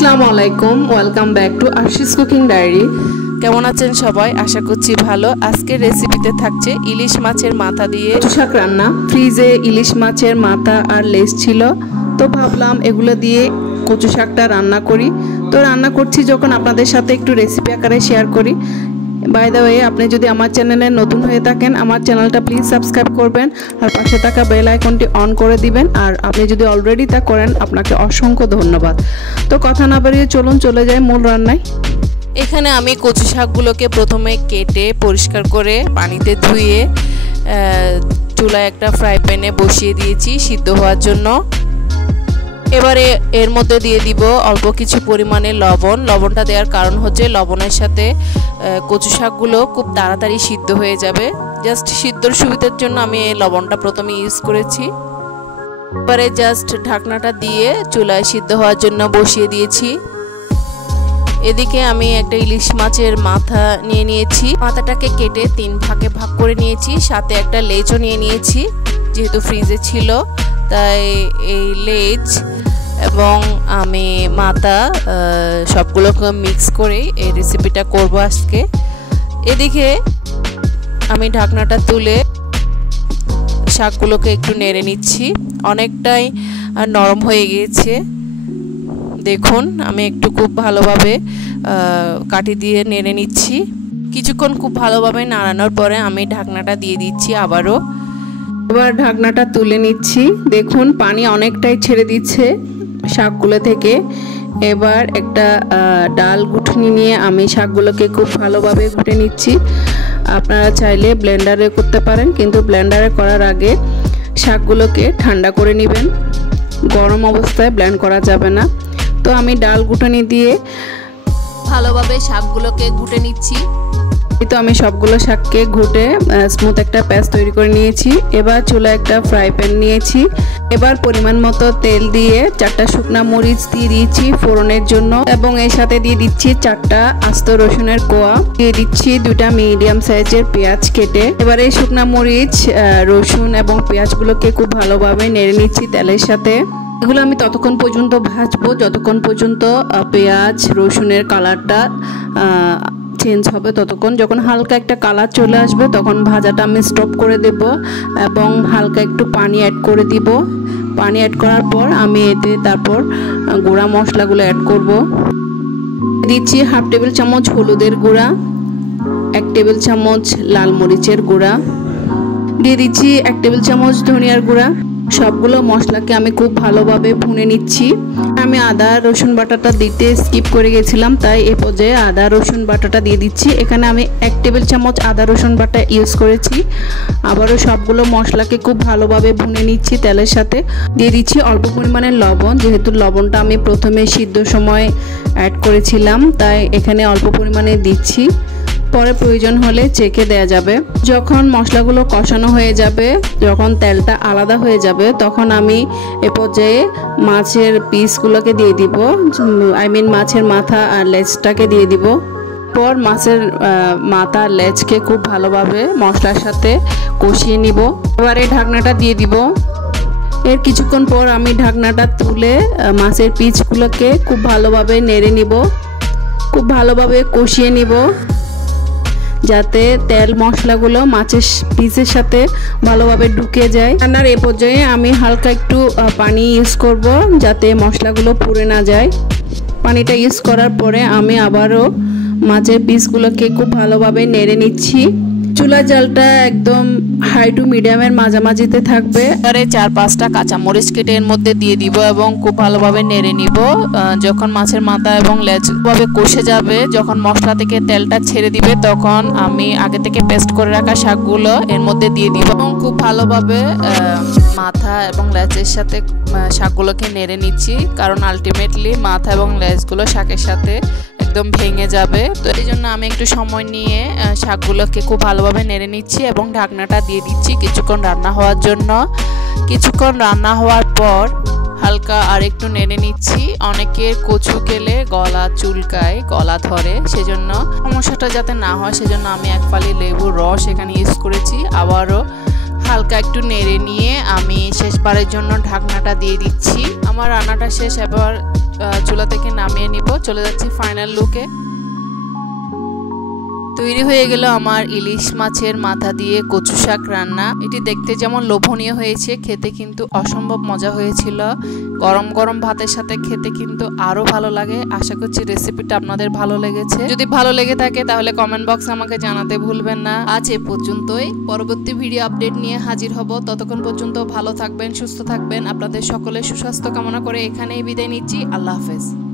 আসসালামু আলাইকুম, welcome back to Arshi's cooking diary. কেমন আছেন সবাই? আশা করছি ভালো। আজকের রেসিপিতে থাকছে ইলিশ মাছের মাথা দিয়ে কচু শাক রান্না। ফ্রিজে ইলিশ মাছের মাথা আর লেজ ছিল, তো ভাবলাম এগুলো দিয়ে কচু শাকটা রান্না করি। তো রান্না করছি যখন আপনাদের সাথে একটু রেসিপি আকারে শেয়ার করি। বাই দ্য ওয়ে, আপনি যদি আমার চ্যানেলে নতুন হয়ে থাকেন আমার চ্যানেলটা প্লিজ সাবস্ক্রাইব করবেন আর পাশে থাকা বেল আইকনটি অন করে দিবেন। আর আপনি যদি অলরেডি তা করেন আপনাকে অসংখ্য ধন্যবাদ। তো কথা না বাড়িয়ে চলুন চলে যাই মূল রান্নায়। এখানে আমি কচু শাকগুলোকে প্রথমে কেটে পরিষ্কার করে পানিতে ধুয়ে চুলায় একটা ফ্রাই প্যানে বসিয়ে দিয়েছি সিদ্ধ হওয়ার জন্য। এবারে এর মধ্যে দিয়ে দিব অল্প কিছু পরিমাণে লবণ। লবণটা দেওয়ার কারণ হচ্ছে লবণের সাথে কচু শাকগুলো খুব তাড়াতাড়ি সিদ্ধ হয়ে যাবে। জাস্ট সিদ্ধর সুবিধার জন্য আমি এই লবণটা প্রথমে ইউজ করেছি। এবারে জাস্ট ঢাকনাটা দিয়ে চুলায় সিদ্ধ হওয়ার জন্য বসিয়ে দিয়েছি। এদিকে আমি একটা ইলিশ মাছের মাথা নিয়ে নিয়েছি। মাথাটাকে কেটে 3 ভাগে ভাগ করে নিয়েছি, সাথে একটা লেজও নিয়ে নিয়েছি। যেহেতু ফ্রিজে ছিল তাই এই লেজ এবং আমি মাথা সবগুলোকে মিক্স করে এই রেসিপিটা করব আজকে। এদিকে আমি ঢাকনাটা তুলে শাকগুলোকে একটু নেড়ে নিচ্ছি। অনেকটাই নরম হয়ে গিয়েছে, দেখুন। আমি একটু খুব ভালোভাবে কাঠি দিয়ে নেড়ে নিচ্ছি। কিছুক্ষণ খুব ভালোভাবে নাড়ানোর পরে আমি ঢাকনাটা দিয়ে দিচ্ছি আবারও। এবার ঢাকনাটা তুলে নিচ্ছি। দেখুন পানি অনেকটাই ছেড়ে দিচ্ছে শাকগুলো থেকে। এবার একটা ডাল ঘুটনি নিয়ে আমি শাকগুলোকে খুব ভালোভাবে ঘুটে নিচ্ছি। আপনারা চাইলে ব্লেন্ডারে করতে পারেন, কিন্তু ব্লেন্ডারে করার আগে শাকগুলোকে ঠান্ডা করে নেবেন। গরম অবস্থায় ব্লেন্ড করা যাবে না। তো আমি ডাল ঘুটনি দিয়ে ভালোভাবে শাকগুলোকে ঘুটে নিচ্ছি। তো আমি সবগুলো শাককে ঘুটে স্মুথ একটা পেস্ট তৈরি করে নিয়েছি। এবার চুলায় একটা ফ্রাই প্যান নিয়েছি। এবার পরিমাণ মতো তেল দিয়ে 4টা শুকনা মরিচ দিয়ে দিয়েছি ফোড়নের জন্য, এবং এর সাথে দিয়ে দিচ্ছি 4টা আস্ত রসুনের কোয়া, দিয়ে দিচ্ছি 2টা মিডিয়াম সাইজের পেঁয়াজ কেটে। এবার এই শুকনা মরিচ, রসুন এবং পেঁয়াজগুলোকে খুব ভালোভাবে নেড়ে নিচ্ছি তেলের সাথে। এগুলো আমি ততক্ষণ পর্যন্ত ভাজবো যতক্ষণ পর্যন্ত পেঁয়াজ রসুনের কালারটা চেঞ্জ হবে। ততক্ষণ যখন হালকা একটা কালার চলে আসবে তখন ভাজাটা আমি স্টপ করে দেব এবং হালকা একটু পানি অ্যাড করে দিব। পানি অ্যাড করার পর আমি এতে তারপর গুঁড়া মশলাগুলো অ্যাড করব। দিচ্ছি 1/2 টেবিল চামচ হলুদের গুঁড়া, 1 টেবিল চামচ লাল মরিচের গুঁড়া, দিয়ে দিচ্ছি 1 টেবিল চামচ ধনিয়ার গুঁড়া। সবগুলো মশলাকে আমি খুব ভালোভাবে ভুনে নিচ্ছি। আমি আদা রসুন বাটাটা দিতে স্কিপ করে গেছিলাম, তাই এই পর্যায়ে আদা রসুন বাটাটা দিয়ে দিচ্ছি। এখানে আমি 1 টেবিল চামচ আদা রসুন বাটা ইউজ করেছি। আবারও সবগুলো মশলাকে খুব ভালোভাবে ভুনে নিচ্ছি তেলের সাথে। দিয়ে দিচ্ছি অল্প পরিমাণে লবণ, যেহেতু লবণটা আমি প্রথমে সিদ্ধ সময় অ্যাড করেছিলাম তাই এখানে অল্প পরিমাণে দিচ্ছি। পরে প্রয়োজন হলে চেখে দেয়া যাবে। যখন মশলাগুলো কষানো হয়ে যাবে, যখন তেলটা আলাদা হয়ে যাবে, তখন আমি এ পর্যায়ে মাছের পিসগুলোকে দিয়ে দিব। মাছের মাথা আর লেজটাকে দিয়ে দিব। পর মাছের মাথা আর লেজকে খুব ভালোভাবে মশলার সাথে কষিয়ে নিব। এবারে ঢাকনাটা দিয়ে দিব। এর কিছুক্ষণ পর আমি ঢাকনাটা তুলে মাছের পিসগুলোকে খুব ভালোভাবে নেড়ে নিব, খুব ভালোভাবে কষিয়ে নিব, যাতে তেল মশলাগুলো মাছের পিসের সাথে ভালোভাবে ঢুকে যায়। রান্নার এ পর্যায়ে আমি হালকা একটু পানি ইউজ করব যাতে মশলাগুলো পুড়ে না যায়। পানিটা ইউজ করার পরে আমি আবারও মাছের পিসগুলোকে খুব ভালোভাবে নেড়ে নিচ্ছি। চুলা জালটা একদম হাই টু মিডিয়ামের মাঝামাঝিতে থাকবে। এবারে 4-5টা কাঁচামরিচ কেটে এর মধ্যে দিয়ে দিব এবং খুব ভালোভাবে নেড়ে নিব। যখন মাছের মাথা এবং লেজভাবে কষে যাবে, যখন মশলা থেকে তেলটা ছেড়ে দিবে, তখন আমি আগে থেকে পেস্ট করে রাখা শাকগুলো এর মধ্যে দিয়ে দিব এবং খুব ভালোভাবে মাথা এবং লেজের সাথে শাকগুলোকে নেড়ে নিচ্ছি, কারণ আলটিমেটলি মাথা এবং লেজগুলো শাকের সাথে একদম ভেঙে যাবে। তো এই জন্য আমি একটু সময় নিয়ে শাকগুলোকে খুব ভালোভাবে নেড়ে নিচ্ছি এবং ঢাকনাটা দিয়ে দিচ্ছি কিছুক্ষণ রান্না হওয়ার জন্য। কিছুক্ষণ রান্না হওয়ার পর হালকা আর একটু নেড়ে নিচ্ছি। অনেকের কচু খেলে গলা চুলকায়, গলা ধরে, সেজন্য সমস্যাটা যাতে না হয় সেজন্য আমি 1 ফালি লেবুর রস এখানে ইউজ করেছি। আবারও হালকা একটু নেড়ে নিয়ে আমি শেষবারের জন্য ঢাকনাটা দিয়ে দিচ্ছি। আমার রান্নাটা শেষ। এবার চুলা থেকে নামিয়ে নিব। চলে যাচ্ছি ফাইনাল লুকে। তৈরি হয়ে গেল আমার ইলিশ মাছের মাথা দিয়ে কচু শাক রান্না। এটি দেখতে যেমন লোভনীয় হয়েছে, খেতে কিন্তু অসম্ভব মজা হয়েছিল। গরম গরম ভাতের সাথে খেতে কিন্তু আরো ভালো লাগে। আশা করছি রেসিপিটা আপনাদের ভালো লেগেছে। যদি ভালো লেগে থাকে তাহলে কমেন্ট বক্সে আমাকে জানাতে ভুলবেন না। আজ এ পর্যন্তই, পরবর্তী ভিডিও আপডেট নিয়ে হাজির হব। ততক্ষণ পর্যন্ত ভালো থাকবেন, সুস্থ থাকবেন। আপনাদের সকলের সুস্বাস্থ্য কামনা করে এখানেই বিদায় নিচ্ছি। আল্লাহ হাফেজ।